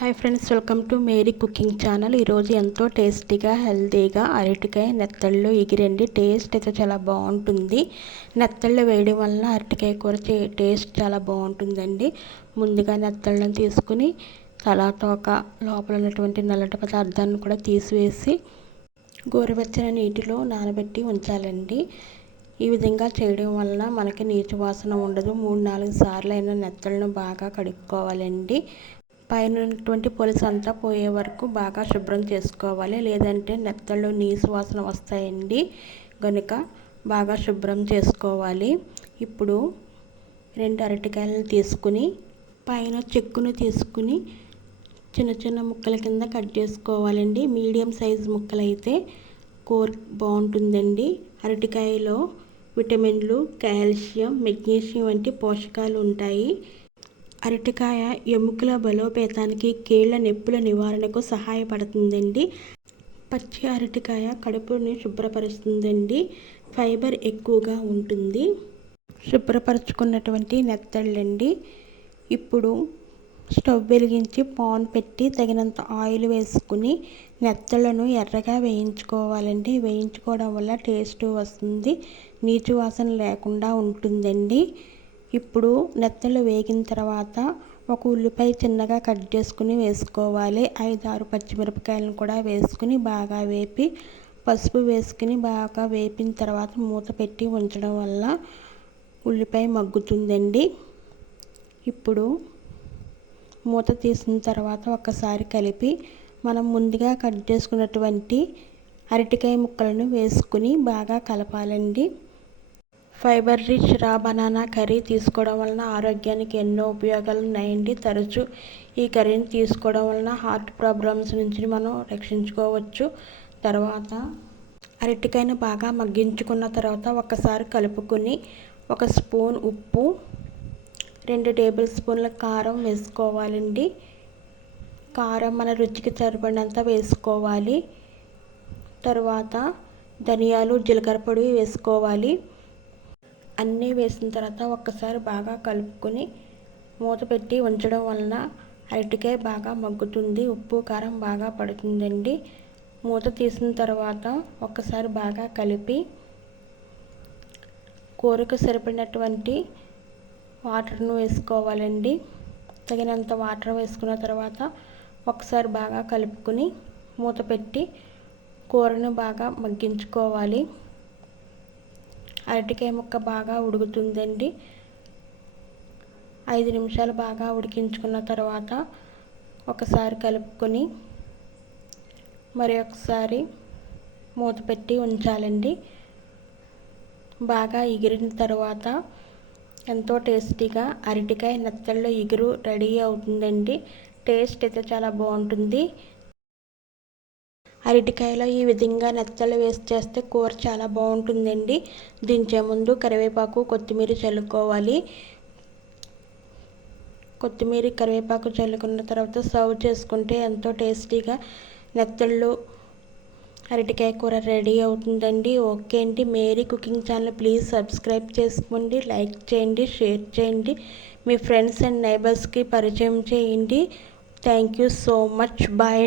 Hi friends, welcome to మేరీ cooking channel. ఈరోజు ఎంతో టేస్టీగా హెల్తీగా అరటికాయ నెత్తళ్ళు ఎగిరండి. టేస్ట్ అయితే చాలా బాగుంటుంది. నెత్తళ్ళు వేయడం వలన అరటికాయ కూర టేస్ట్ చాలా బాగుంటుందండి. ముందుగా నెత్తళ్ళను తీసుకుని తోక లోపల ఉన్నటువంటి నల్లటి పదార్థాలను కూడా తీసివేసి గోరువెచ్చని నీటిలో నానబెట్టి ఉంచాలండి. ఈ విధంగా చేయడం వలన మనకి నీచు వాసన ఉండదు. 3-4 సార్లు అయినా నెత్తళ్ళను బాగా కడుక్కోవాలండి. పైన ఉన్నటువంటి పులుసు అంతా పోయే వరకు బాగా శుభ్రం చేసుకోవాలి, లేదంటే నెత్తళ్ళు నీసు వాసన వస్తాయండి. కనుక బాగా శుభ్రం చేసుకోవాలి. ఇప్పుడు 2 అరటికాయలను తీసుకుని పైన చెక్కును తీసుకుని చిన్న చిన్న ముక్కల కింద కట్ చేసుకోవాలండి. మీడియం సైజు ముక్కలు అయితే కూర బాగుంటుందండి. అరటికాయలో విటమిన్లు, కాల్షియం, మెగ్నీషియం వంటి పోషకాలు ఉంటాయి. అరటికాయ ఎముకల బలోపేతానికి, కీళ్ల నొప్పుల నివారణకు సహాయపడుతుందండి. పచ్చి అరటికాయ కడుపుని శుభ్రపరుస్తుందండి. ఫైబర్ ఎక్కువగా ఉంటుంది. శుభ్రపరచుకున్నటువంటి నెత్తళ్ళండి. ఇప్పుడు స్టవ్ వెలిగించి పాన్ పెట్టి తగినంత ఆయిల్ వేసుకుని నెత్తళ్ళను ఎర్రగా వేయించుకోవాలండి. వేయించుకోవడం వల్ల టేస్ట్ వస్తుంది, నీచు వాసన లేకుండా ఉంటుందండి. ఇప్పుడు నెత్తళ్ళు వేగిన తర్వాత ఒక ఉల్లిపాయ చిన్నగా కట్ చేసుకుని వేసుకోవాలి. 5-6 పచ్చిమిరపకాయలను కూడా వేసుకుని బాగా వేపి పసుపు వేసుకుని బాగా వేపిన తర్వాత మూత పెట్టి ఉంచడం వల్ల ఉల్లిపాయ మగ్గుతుందండి. ఇప్పుడు మూత తీసిన తర్వాత ఒక్కసారి కలిపి మనం ముందుగా కట్ చేసుకున్నటువంటి అరటికాయ ముక్కలను వేసుకుని బాగా కలపాలండి. Fibre rich raw banana curry తీసుకోవడం వలన ఆరోగ్యానికి ఎన్నో ఉపయోగాలు ఉన్నాయండి. తరచూ ఈ కర్రీని తీసుకోవడం వలన హార్ట్ ప్రాబ్లమ్స్ నుంచి మనం రక్షించుకోవచ్చు. తర్వాత అరటికాయను బాగా మగ్గించుకున్న తర్వాత ఒకసారి కలుపుకొని 1 స్పూన్ ఉప్పు, 2 టేబుల్ స్పూన్ల కారం వేసుకోవాలండి. కారం మన రుచికి సరిపడినంత వేసుకోవాలి. తర్వాత ధనియాలు, జీలకర్ర పొడి వేసుకోవాలి. అన్నీ వేసిన తర్వాత ఒక్కసారి బాగా కలుపుకొని మూత పెట్టి ఉంచడం వలన అరటికాయ బాగా మగ్గుతుంది, ఉప్పు కారం బాగా పడుతుందండి. మూత తీసిన తర్వాత ఒక్కసారి బాగా కలిపి కూరకు సరిపడినటువంటి వాటర్ను వేసుకోవాలండి. తగినంత వాటర్ వేసుకున్న తర్వాత ఒకసారి బాగా కలుపుకొని మూత పెట్టి కూరను బాగా మగ్గించుకోవాలి. అరటికాయ ముక్క బాగా ఉడుకుతుందండి. 5 నిమిషాలు బాగా ఉడికించుకున్న తర్వాత ఒకసారి కలుపుకొని మరి ఒకసారి మూత పెట్టి ఉంచాలండి. బాగా ఎగిరిన తర్వాత ఎంతో టేస్టీగా అరటికాయ నెత్తళ్ళు ఎగురు రెడీ అవుతుందండి. టేస్ట్ అయితే చాలా బాగుంటుంది. అరటికాయలో ఈ విధంగా నెత్తళ్ళు వేసి చేస్తే కూర చాలా బాగుంటుందండి. దించే ముందు కరివేపాకు, కొత్తిమీర చల్లుకోవాలి. కొత్తిమీర, కరివేపాకు చల్లుకున్న తర్వాత సర్వ్ చేసుకుంటే ఎంతో టేస్టీగా నెత్తళ్ళు అరటికాయ కూర రెడీ అవుతుందండి. ఓకే అండి, మేరీ కుకింగ్ ఛానల్ ప్లీజ్ సబ్స్క్రైబ్ చేసుకోండి, లైక్ చేయండి, షేర్ చేయండి, మీ ఫ్రెండ్స్ అండ్ నైబర్స్కి పరిచయం చేయండి. Thank you so much. Bye.